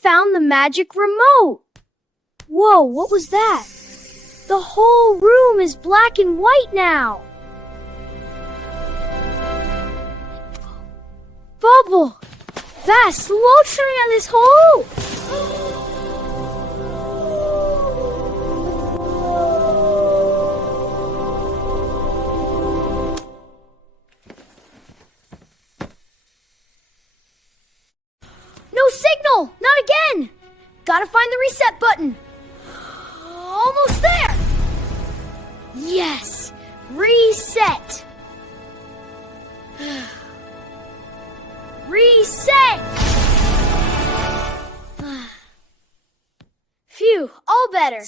found the magic remote. Whoa, what was that? The whole room is black and white now. Bubble! Fast, slow train on this hole! No signal! Not again! Gotta find the reset button. Almost there! Yes! Reset! Reset! Phew, all better.